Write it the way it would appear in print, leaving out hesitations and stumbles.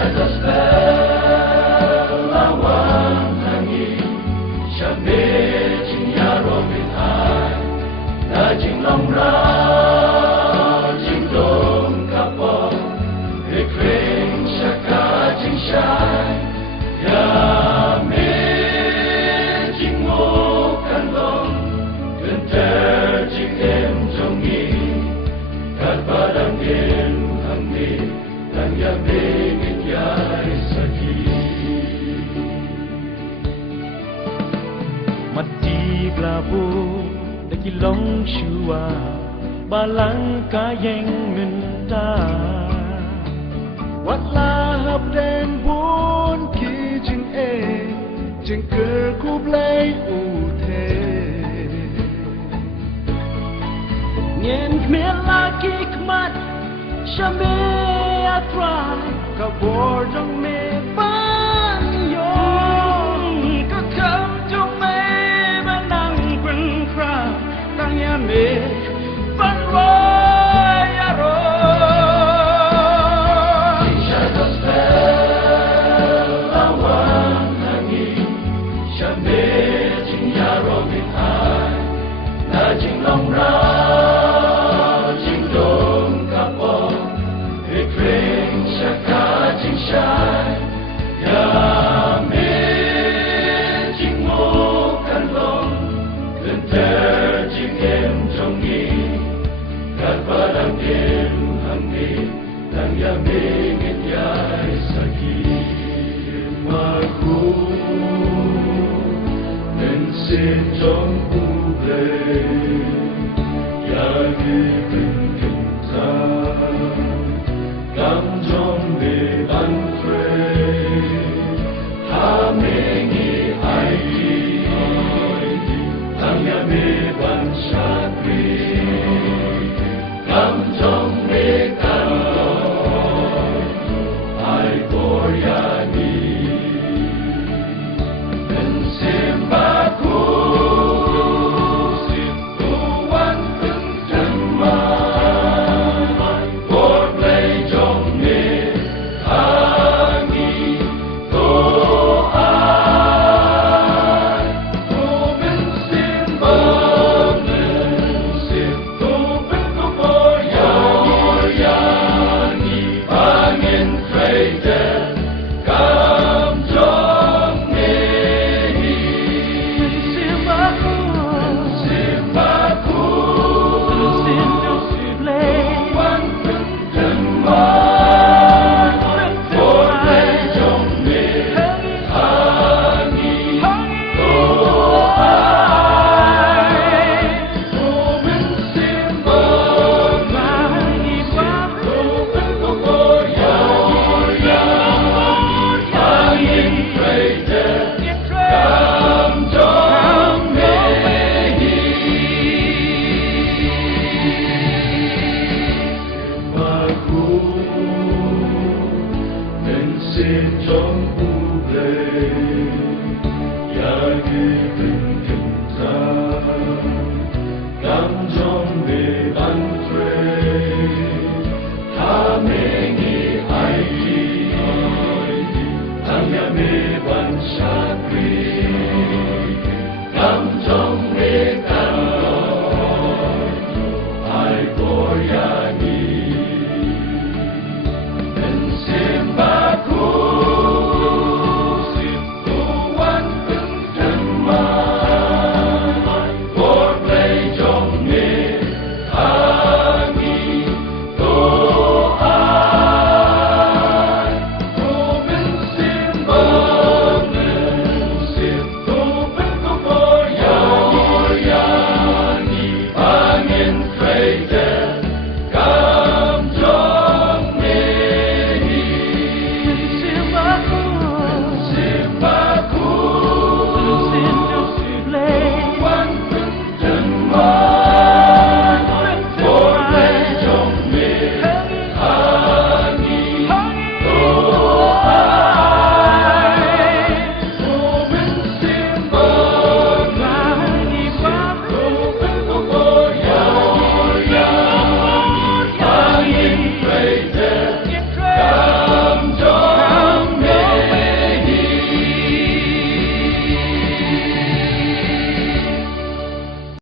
Tiada spell lawan langit, Syame jing ya romin ai, Na jing long ra jing dong kapal, Ekring syaka jing syai, Ya me jing mo kan long, Genter jing em jong i, Kat padang em hang me, Nang ya me ngit yai sakit. Mati glabu daki long shua balang kayeng ngenta wat lahap den bun ki jing e jing ker ku blai u the nyen khmer laki khmat shame atrai ka bor jong me ban yong ka kam jong me banang kun kra tang ya me ban ro ya ro Tiada spell lawan langit, Syame jing ya romin ai, Na jing long ra jing dong kapal, Ekring syaka jing syai, Ya me jing mo kan long, Genter jing em jong i, Kat padang em hang me, Nang ya me ngit yai sakit. Maku nên xin trong u lệ, Ya ge ben kim ta, Cam trong me ban kre, Ha me ngi ai di, Nang ya me ban sakri, Cam trong me kan loi, Ai bor ya ni, Ben simbaku, Tuan từng teman, Bor play jong me, Hangi to ai, Tu ben simbaku, Tu ben tu bor ya ni, Pangin trader, Cam jong me hi, simbaku Simbaku, sin do si blai Tuan từng teman, Bor play jong me, Hangi to ai, Tu ben simbaku, Tu ben tu bor ya ni, Pangin trader, Cam jong me hi. Aku nên xin trong u lệ, Ya ge ben